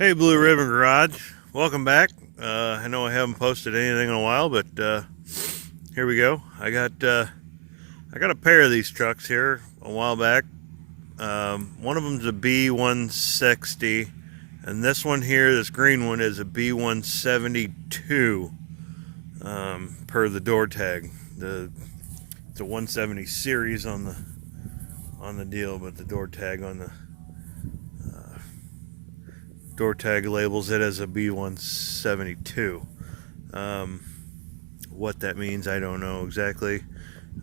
Hey, Blue Ribbon Garage, welcome back. I know I haven't posted anything in a while, but here we go. I got a pair of these trucks here a while back. One of them's a B160, and this one here, this green one, is a B172 per the door tag. It's a 170 series on the deal, but the door tag on the door tag labels it as a B172. What that means, I don't know exactly.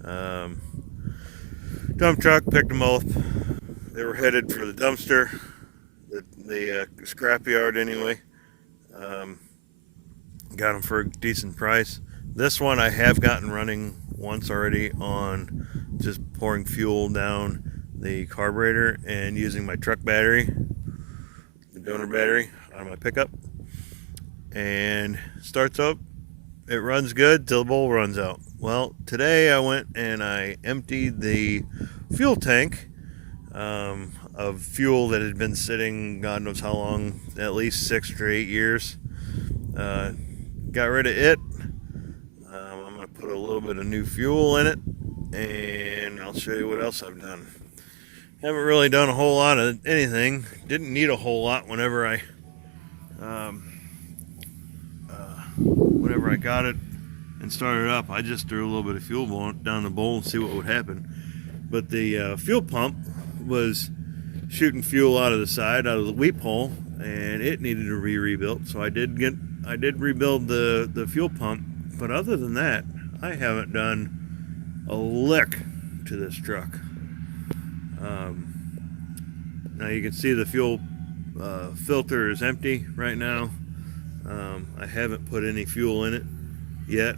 Dump truck picked them both. They were headed for the dumpster, the scrap yard anyway. Got them for a decent price. This one I have gotten running once already on just pouring fuel down the carburetor and using my truck battery, donor battery, on my pickup, and starts up. It runs good till the bowl runs out. Well, today I went and I emptied the fuel tank of fuel that had been sitting God knows how long, at least 6 or 8 years. Got rid of it. I'm going to put a little bit of new fuel in it, and I'll show you what else I've done. Haven't really done a whole lot of anything. Didn't need a whole lot whenever I got it and started up. I just threw a little bit of fuel down the bowl and see what would happen. But the fuel pump was shooting fuel out of the side, out of the weep hole, and it needed to be rebuilt. So I did rebuild the fuel pump. But other than that, I haven't done a lick to this truck. Now you can see the fuel filter is empty right now. I haven't put any fuel in it yet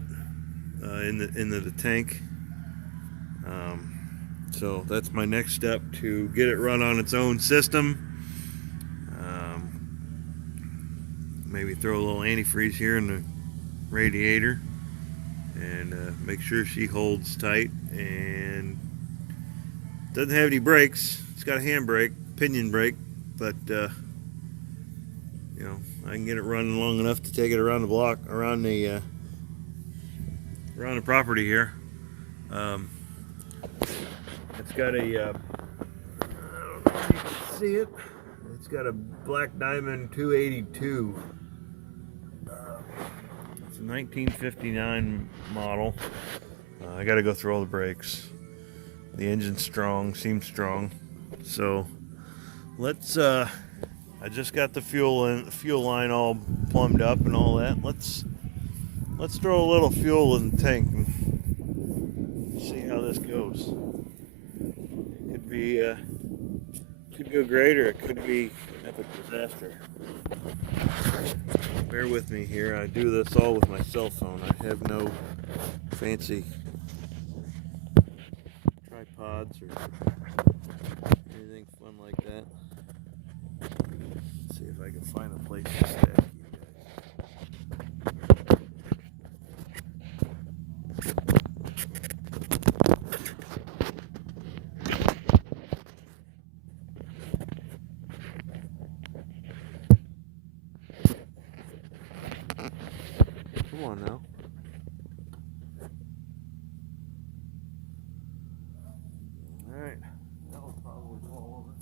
in the tank. So that's my next step, to get it run on its own system. Maybe throw a little antifreeze here in the radiator and make sure she holds tight and doesn't have any brakes. It's got a handbrake, pinion brake, but you know, I can get it running long enough to take it around the block, around the property here. It's got a, I don't know if you can see it. It's got a Black Diamond 282. It's a 1959 model. I got to go through all the brakes. The engine's strong, seems strong. So let's. I just got the fuel line all plumbed up and all that. Let's throw a little fuel in the tank and see how this goes. It could be could go great, or it could be epic disaster. Bear with me here. I do this all with my cell phone. I have no fancy tripods or anything fun like that. Let's see if I can find a place to stack you guys. Come on now. Alright, that will probably fall over.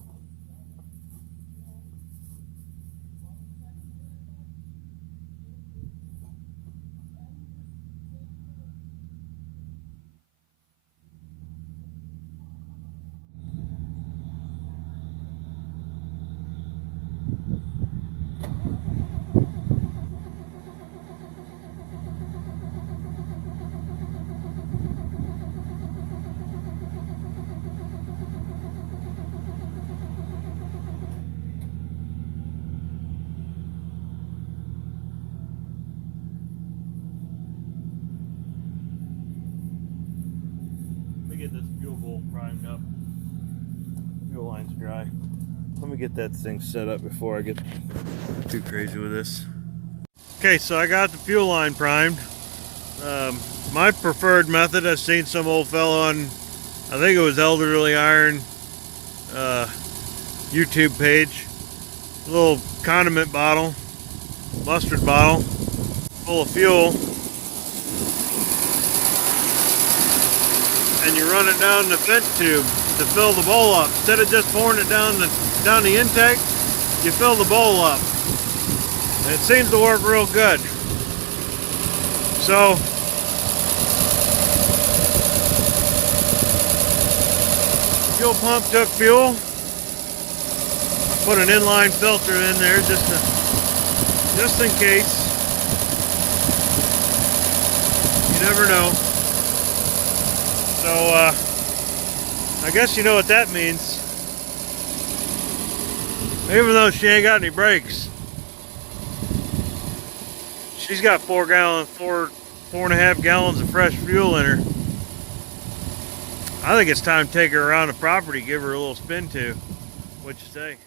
Get this fuel bowl primed up. Fuel line's dry. Let me get that thing set up before I get too crazy with this. Okay, so I got the fuel line primed. My preferred method, I've seen some old fellow on, I think it was Elderly Iron YouTube page, little condiment bottle, mustard bottle, full of fuel, and you run it down the vent tube to fill the bowl up. Instead of just pouring it down the intake, you fill the bowl up. And it seems to work real good. So fuel pump took fuel. I put an inline filter in there just in case. You never know. So I guess you know what that means. Even though she ain't got any brakes, she's got 4.5 gallons of fresh fuel in her. I think it's time to take her around the property, give her a little spin to. What'd you say?